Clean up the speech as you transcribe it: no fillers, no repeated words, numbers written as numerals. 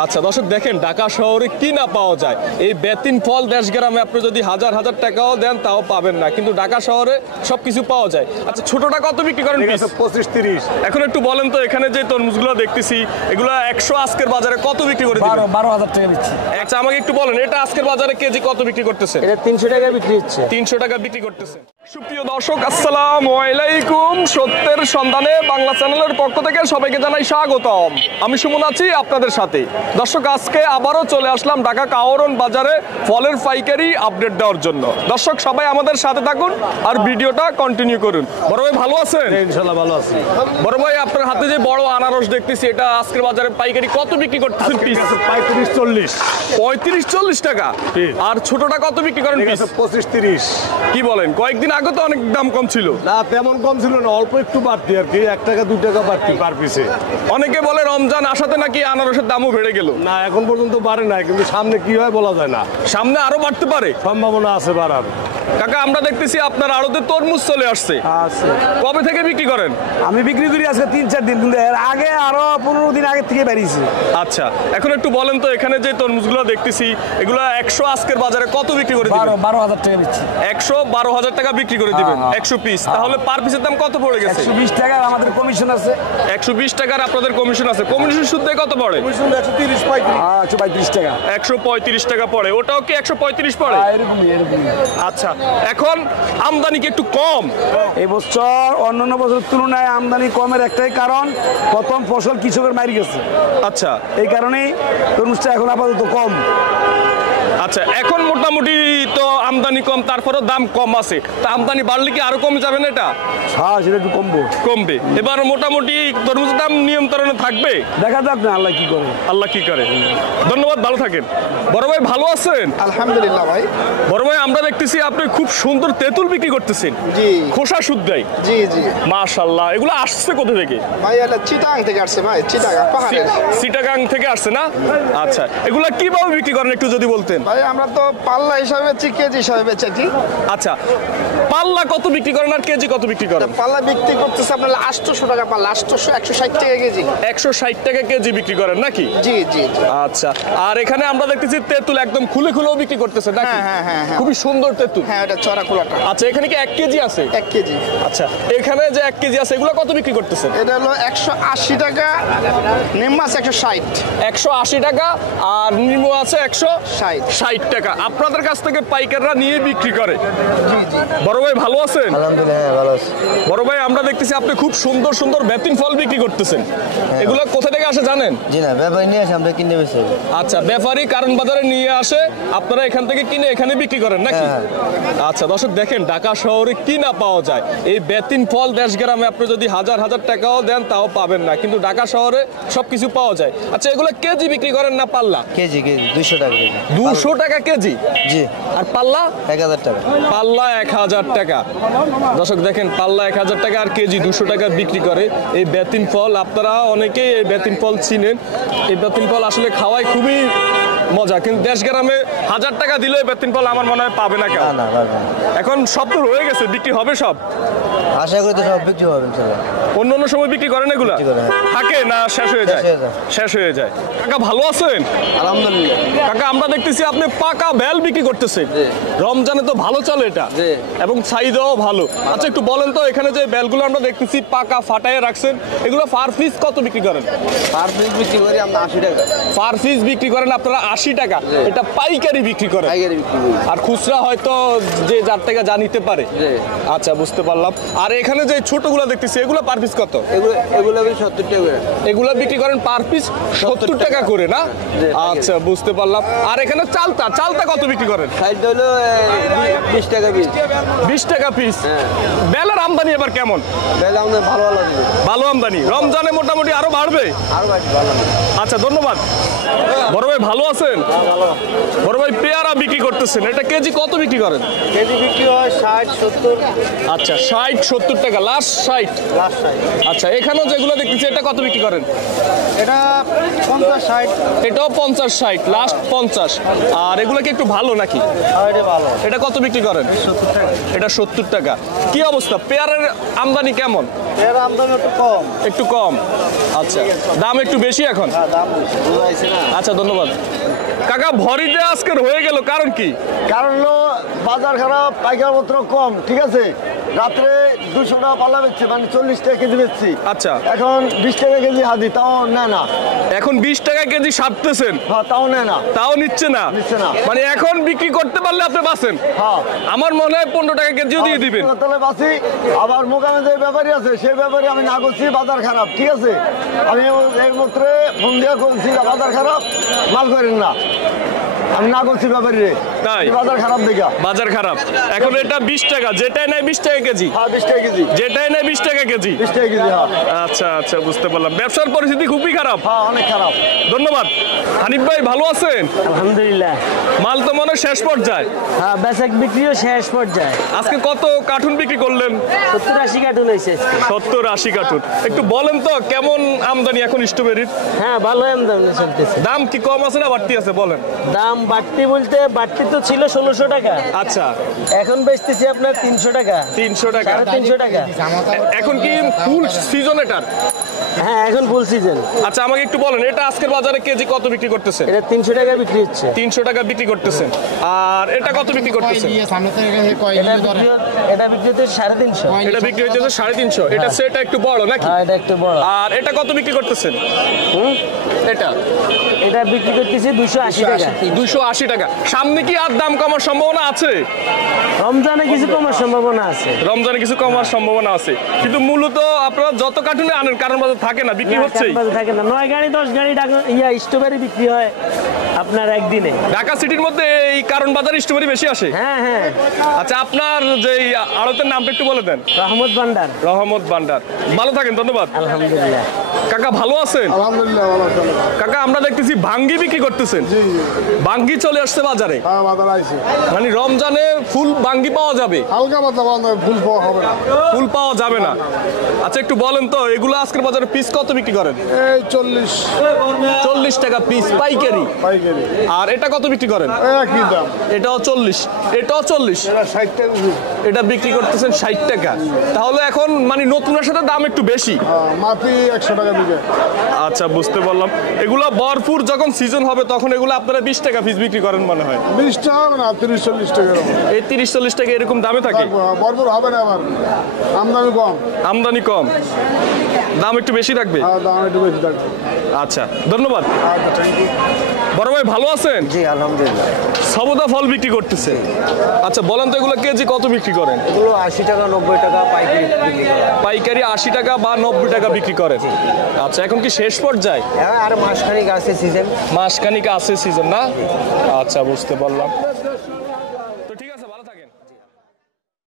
আচ্ছা দর্শক দেখেন ঢাকা শহরে কি না পাওয়া যায়। এই বেতিন ফল দেশ গ্রামে আপনি যদি হাজার হাজার টাকাও দেন তাও পাবেন না, কিন্তু ঢাকা শহরে সবকিছু পাওয়া যায়। আচ্ছা ছোটটা কত বিক্রি করেন? 25-30। এখন একটু বলেন তো, এখানে যে তরমুজগুলো দেখতেছি এগুলো 100 আজকের বাজারে কত বিক্রি করে দিবেন? 12,000 টাকা দিচ্ছি। আচ্ছা আমাকে একটু বলেন এটা আজকের বাজারে কেজি কত বিক্রি করতেছে? এটা 300 টাকা বিক্রি হচ্ছে। 300 টাকা বিক্রি করতেছে। সুপ্রিয় দর্শক আসসালামু আলাইকুম, সত্যের সন্ধানে বাংলা চ্যানেলের পক্ষ থেকে সবাইকে জানাই স্বাগতম। আমি সুমন আছি আপনাদের সাথে। দর্শক আজকে আবারও চলে আসলাম ঢাকা কাওরন বাজারে ফলের পাইকারি আপডেট দেওয়ার জন্য। দর্শক সবাই আমাদের সাথে থাকুন আর ভিডিওটা কন্টিনিউ করুন। বড় ভাই ভালো আছেন? ইনশাআল্লাহ ভালো আছি। বড় ভাই আপনার হাতে যে বড় আনারস দেখতেছি এটা আজকের বাজারে পাইকারি কত বিক্রি করতেছেন পিস? 35-40। 35-40 টাকা। আর ছোটটা কত বিক্রি করেন পিস? 25-30। কি বলেন, কয়েকদিন আগে তো অনেক দাম কম ছিল। না তেমন কম ছিল না, অল্প একটু বাড়তি আর কি, 1 টাকা 2 টাকা বাড়তি পার পিসে। অনেকে বলে রমজান আসাতে নাকি আনারসের দামও বেড়ে গেল। না এখন পর্যন্ত বাড়ে নাই, কিন্তু সামনে কি হয় বলা যায় না, সামনে আরো বাড়তে পারে, সম্ভাবনা আছে বাড়ার। কাকা আমরা দেখতেছি আপনার আড়তে তরমুজ চলে আসছে, কবে থেকে বিক্রি করেন? আমি বিক্রি করি আজকে 3-4 দিন, কিন্তু এর আগে আরো 15 দিন আগে থেকে বেরিয়েছি। আচ্ছা এখন একটু বলেন তো, এখানে যে তরমুজগুলো দেখতেছি এগুলো 100 আজকের বাজারে কত বিক্রি করে দিবেন? 12,000 টাকা দিচ্ছি। 112,000 টাকা বিক্রি করে দিবেন 100 পিস। তাহলে পার পিসের দাম কত পড়ে গেছে? 120 টাকা আমাদের কমিশন আছে। 120 টাকার আপনাদের কমিশন আছে। কমিশন সুদ দিয়ে কত পড়ে? 135 টাকা। 135 টাকা পড়ে। ওটাও কি 135 পড়ে? এরকমই। আচ্ছা এখন আমদানি কি একটু কম? এই বছর অন্যান্য বছরের তুলনায় আমদানি কমের একটাই কারণ, প্রথম ফসল কৃষকের মারি গেছে। আচ্ছা এই কারণেই তরমুজটা এখন আপাতত কম। আচ্ছা এখন মোটামুটি তো আমদানি কম, তারপরেও দাম কম আছে। তা আমদানি বাড়লে কি আরো কমে যাবে না? এটা হ্যাঁ সেটা একটু কমবে। এবার মোটামুটি তরমুজের দাম নিয়ন্ত্রণে থাকবে, দেখা যাক না আল্লাহ কি করে। আল্লাহ কি করে। ধন্যবাদ, ভালো থাকেন। বড় ভাই ভালো আছেন? আলহামদুলিল্লাহ ভাই। বড় ভাই আমরা দেখতেছি আপনি খুব সুন্দর তেঁতুল বিক্রি করতেছেন। জি। খোসা শুদ্ধই। জি জি। মাশাআল্লাহ। এগুলো আসছে কোথা থেকে? ভাই এটা চিটাগাং থেকে আসছে ভাই, চিটাগাং পাহাড়ের। চিটাগাং থেকে আসছে না? আচ্ছা এগুলা কিভাবে বিক্রি করেন একটু যদি বলতেন। ভাই আমরা তো পাল্লা হিসাবে বেচি, কেজি হিসাবে বেচি। আচ্ছা পাল্লা কত বিক্রি করেন আর কেজি কত বিক্রি করেন? পাল্লা বিক্রি করতেছে আপনার 800 টাকা পাল্লা, 160 টাকা কেজি। 160 টাকা কেজি বিক্রি করেন নাকি? জি জি। আচ্ছা আর এখানে আমরা দেখতেছি তেঁতুল একদম খুলে খুলেও বিক্রি করতেছে নাকি? হ্যাঁ। খুবই সুন্দর তেঁতুল। হ্যাঁ এটা চড়া খোলাটা। আচ্ছা এখানে কি 1 কেজি আছে? 1 কেজি। আচ্ছা এখানে যে 1 কেজি আছে এগুলো কত বিক্রি করতেছে? এটা হলো 180 টাকা, নিম মাছ 160। 180 টাকা আর নিমু আছে 160 টাকা। আপনাদের কাছ থেকে পাইকাররা নিয়ে বিক্রি করে। বড় ভাই ভালো আছেন? আলহামদুলিল্লাহ ভালো আছি। বড় ভাই আমরা দেখতেছি আপনি খুব সুন্দর সুন্দর বেতিন ফল বিক্রি করতেছেন। এগুলো কোথা থেকে আসে জানেন? জি না, ব্যাপারী নিয়ে আসে, আমরা কিনে বেশি। আচ্ছা ব্যাপারী কারণ বাজারে নিয়ে আসে, আপনারা এখান থেকে কিনে এখানে বিক্রি করেন নাকি? আচ্ছা দর্শক দেখেন ঢাকা শহরে কি না পাওয়া যায়। এই বেতিন ফল দেশ গ্রামে আপনি যদি হাজার হাজার টাকাও দেন তাও পাবেন না, কিন্তু ঢাকা শহরে সবকিছু পাওয়া যায়। আচ্ছা এগুলো কেজি বিক্রি করেন না পাল্লা? কেজি 200 টাকা কেজি। 200 টাকা কেজি? জি। আর পাল্লা? 1000 টাকা। পাল্লা 1000 টাকা। দর্শক দেখেন পাল্লা 1000 টাকা আর কেজি 200 টাকা বিক্রি করে এই বেতিন ফল। আপনারা অনেকেই এই বেতিন ফল চিনেন। এই বেতিন ফল আসলে খাওয়াই খুবই মজা, কিন্তু দেশ গ্রামে 1000 টাকা দিলে বেতিন ফল আমার মনে হয় পাবে না কেউ। না এখন সব তো রয়ে গেছে, বিক্রি হবে সব, আশা করি তো সব বিক্রি হবে ইনশাআল্লাহ। অন্য সময় বিক্রি করেন এগুলা? থাকে না শেষ হয়ে যায়? শেষ হয়ে যায়। কাকা ভালো আছেন? আলহামদুলিল্লাহ। কাকা আমরা দেখতেছি আপনি পাকা বেল বিক্রি করতেছেন। রমজানে তো ভালো চলে এটা এবং চাহিদাও ভালো। আচ্ছা একটু বলেন তো, এখানে যে বেলগুলো আমরা দেখতেছি পাকা ফাটায় রাখছেন, এগুলো পার পিস কত বিক্রি করেন? পার পিস বিক্রি করি আমরা 80 টাকা। পার পিস বিক্রি করেন আপনারা 80 টাকা। এটা পাইকারি বিক্রি করেন? পাইকারি বিক্রি করি। আর খুচরা হয়তো যে যার টাকা যা নিতে পারে। আচ্ছা বুঝতে পারলাম। আর এখানে যে ছোটগুলো দেখতেছি এগুলো পার পিস কত? এগুলো 70 টাকা করে। এগুলো বিক্রি করেন পার পিস 70 টাকা করে না? আচ্ছা বুঝতে পারলাম। আর এখানে চালতা কত বিক্রি করেন? সাইজ হলো 20 টাকা পিস। 20 টাকা পিস। বেলের আমদানি এবার কেমন? বেল আমাদের ভালো লাগবে। ভালো আমদানি। রমজানে মোটামুটি আরো বাড়বে? আরো ভালো। আচ্ছা ধন্যবাদ। বড় ভাই ভালো আছেন? বড় ভাই পেয়ারা বিক্রি করতেছেন, এটা কেজি কত বিক্রি করেন? কেজি বিক্রি হয় 60-70। আচ্ছা 60-70 টাকা, লাস্ট 60। আচ্ছা এখানেও যেগুলো দেখতেছি এটা কত বিক্রি করেন? এটা 50-60। এটাও 50-60, লাস্ট 50। আর এগুলো কি একটু ভালো নাকি? এটা ভালো। এটা কত বিক্রি করেন? 70 টাকা। এটা 70 টাকা। কি অবস্থা পেয়ারের আমদানি কেমন? এর আমদানি একটু কম। একটু কম, আচ্ছা। দাম একটু বেশি এখন? দাম বুঝাইছে না। আচ্ছা, ধন্যবাদ কাকা। ভরিতে আজকের হয়ে গেল, কারণ কি? কারণ হলো বাজার খারাপ, পাইকার পত্র কম, ঠিক আছে। রাত্রে 200 টাকা পাল্লা বেচছি, মানে 40 টাকা কেজি বেচছি। আচ্ছা, এখন 20 টাকা কেজি হাদি, তাও নেয় না। এখন 20 টাকা কেজি সারতেছেন, হ্যাঁ, তাও নেয় না। তাও নিচ্ছে না। নিচ্ছে না। মানে এখন বিক্রি করতে পারলে আপনি বাঁচেন। হ্যাঁ, আমার মনে হয় 15 টাকা কেজিও দিয়ে দিবেন। তাহলে বাসি। আবার মোকামে যে ব্যাপারী আছে, সেই ব্যাপারী আমি না করছি, বাজার খারাপ, ঠিক আছে। আমি এই মাত্র ফোন দিয়ে করছি বাজার খারাপ, মাল করেন না। আমি না করছি ব্যাপারী রে, তাই বাজার খারাপ দেখা। বাজার খারাপ। এখন এটা 20 টাকা, যেটাই নেয় 20 টাকা কেজি। হ্যাঁ, 20 টাকা কেজি। যেটাই নেয় 20 টাকা কেজি। 20 টাকা কেজি, হ্যাঁ। আচ্ছা আচ্ছা, বুঝতে পারলাম। ব্যবসার পরিস্থিতি খুবই খারাপ। হ্যাঁ, অনেক খারাপ। ধন্যবাদ। হানিফ ভাই ভালো আছেন? আলহামদুলিল্লাহ। মাল তো মনে হয় শেষ পর্যায়ে। হ্যাঁ, বেচাক বিক্রিও শেষ পর্যায়ে। আজকে কত কার্টুন বিক্রি করলেন? 70-80 কার্টুন হয়েছে। 70-80 কার্টুন। একটু বলেন তো কেমন আমদানি এখন স্ট্রবেরির? হ্যাঁ, ভালো আমদানি চলতেছে। দাম কি কম আছে না বাড়তি আছে বলেন? দাম বাড়তি বলতে বাড়তি তো ছিল 1600 টাকা, আচ্ছা, এখন বেচতেছি আপনার 300 টাকা। 300 টাকা। 350 টাকা। এখন কি ফুল সিজন এটার? হ্যাঁ, এখন ফুল সিজন। আচ্ছা, আমাকে একটু বলেন এটা আজকের বাজারে কেজি কত বিক্রি করতেছেন? এটা 300 টাকা বিক্রি হচ্ছে। 300 টাকা বিক্রি করতেছেন। আর এটা কত বিক্রি করতেছেন? এটা বিক্রি হচ্ছে 350। এটা বিক্রি হচ্ছে 350। এটা সেটা একটু বড় নাকি? হ্যাঁ, এটা একটু বড়। আর এটা কত বিক্রি করতেছেন? এটা এটা বিক্রি করতেছি 280 টাকা। 280 টাকা। সামনে কি আর দাম কমার সম্ভাবনা আছে? রমজানে কিছু কমার সম্ভাবনা আছে। রমজানে কিছু কমার সম্ভাবনা আছে, কিন্তু মূলত আপনারা যত কার্টুনে আনেন কারণ বাজার থাকে না, বিক্রি হচ্ছে। থাকে না। 9 গাড়ি 10 গাড়ি স্ট্রবেরি বিক্রি হয় আপনার একদিনে। ঢাকা সিটির মধ্যে এই কারণ বাজার স্ট্রবেরি বেশি আসে। হ্যাঁ হ্যাঁ। আচ্ছা, আপনার যে আড়তের নামটা একটু বলে দেন। রহমত ভান্ডার। রহমত ভান্ডার। ভালো থাকেন, ধন্যবাদ। আলহামদুলিল্লাহ। কাকা ভালো আছেন? আলহামদুলিল্লাহ ভালো আছেন। কাকা আমরা দেখতেছি ভাঙ্গি বিক্রি করতেছেন। জি জি, ভাঙ্গি চলে আসছে বাজারে। হ্যাঁ, বাজার আইছে। মানে রমজানে ফুল ভাঙ্গি পাওয়া যাবে? হালকা পাতলা পাওয়া যাবে, ফুল পাওয়া হবে না। ফুল পাওয়া যাবে না। আচ্ছা, একটু বলেন তো এগুলো আজকের বাজারে পিস কত বিক্রি করেন? এই 40 টাকা পিস পাইকারি। পাইকারি। আর এটা কত বিক্রি করেন? একই দাম। এটাও 40, এটাও 40। এটা 60 টাকা কেজি। এটা বিক্রি করতেছেন 60 টাকা। তাহলে এখন মানে নতুনের সাথে দাম একটু বেশি। মাটি 100 টাকা দিবে। আচ্ছা, বুঝতে পারলাম। এগুলো ভরপুর যখন সিজন হবে তখন এগুলো আপনারা 20 টাকা পিস বিক্রি করেন মনে হয়। 20 টাকা হবে না, 30-40 টাকা এরকম। এই 30-40 টাকা এরকম দামে থাকে। ভরপুর হবে না, আমার আমদানি কম। আমদানি কম, দাম একটু বেশি থাকবে। হ্যাঁ, দাম একটু বেশি থাকবে। আচ্ছা, ধন্যবাদ। আচ্ছা, থ্যাংক ইউ। বড় ভাই ভালো আছেন? জি, আলহামদুলিল্লাহ। সবদা ফল বিক্রি করতেছেন। আচ্ছা, বলেন তো এগুলো কেজি কত বিক্রি করেন? এগুলো 80 টাকা 90 টাকা পাইকারি বিক্রি করে। পাইকারি 80 টাকা বা 90 টাকা বিক্রি করেন। আচ্ছা, এখন কি শেষ পর্যায়ে? হ্যাঁ, আর মাসখানিক আছে সিজন। মাসখানিক আছে সিজন না? আচ্ছা, বুঝতে পারলাম।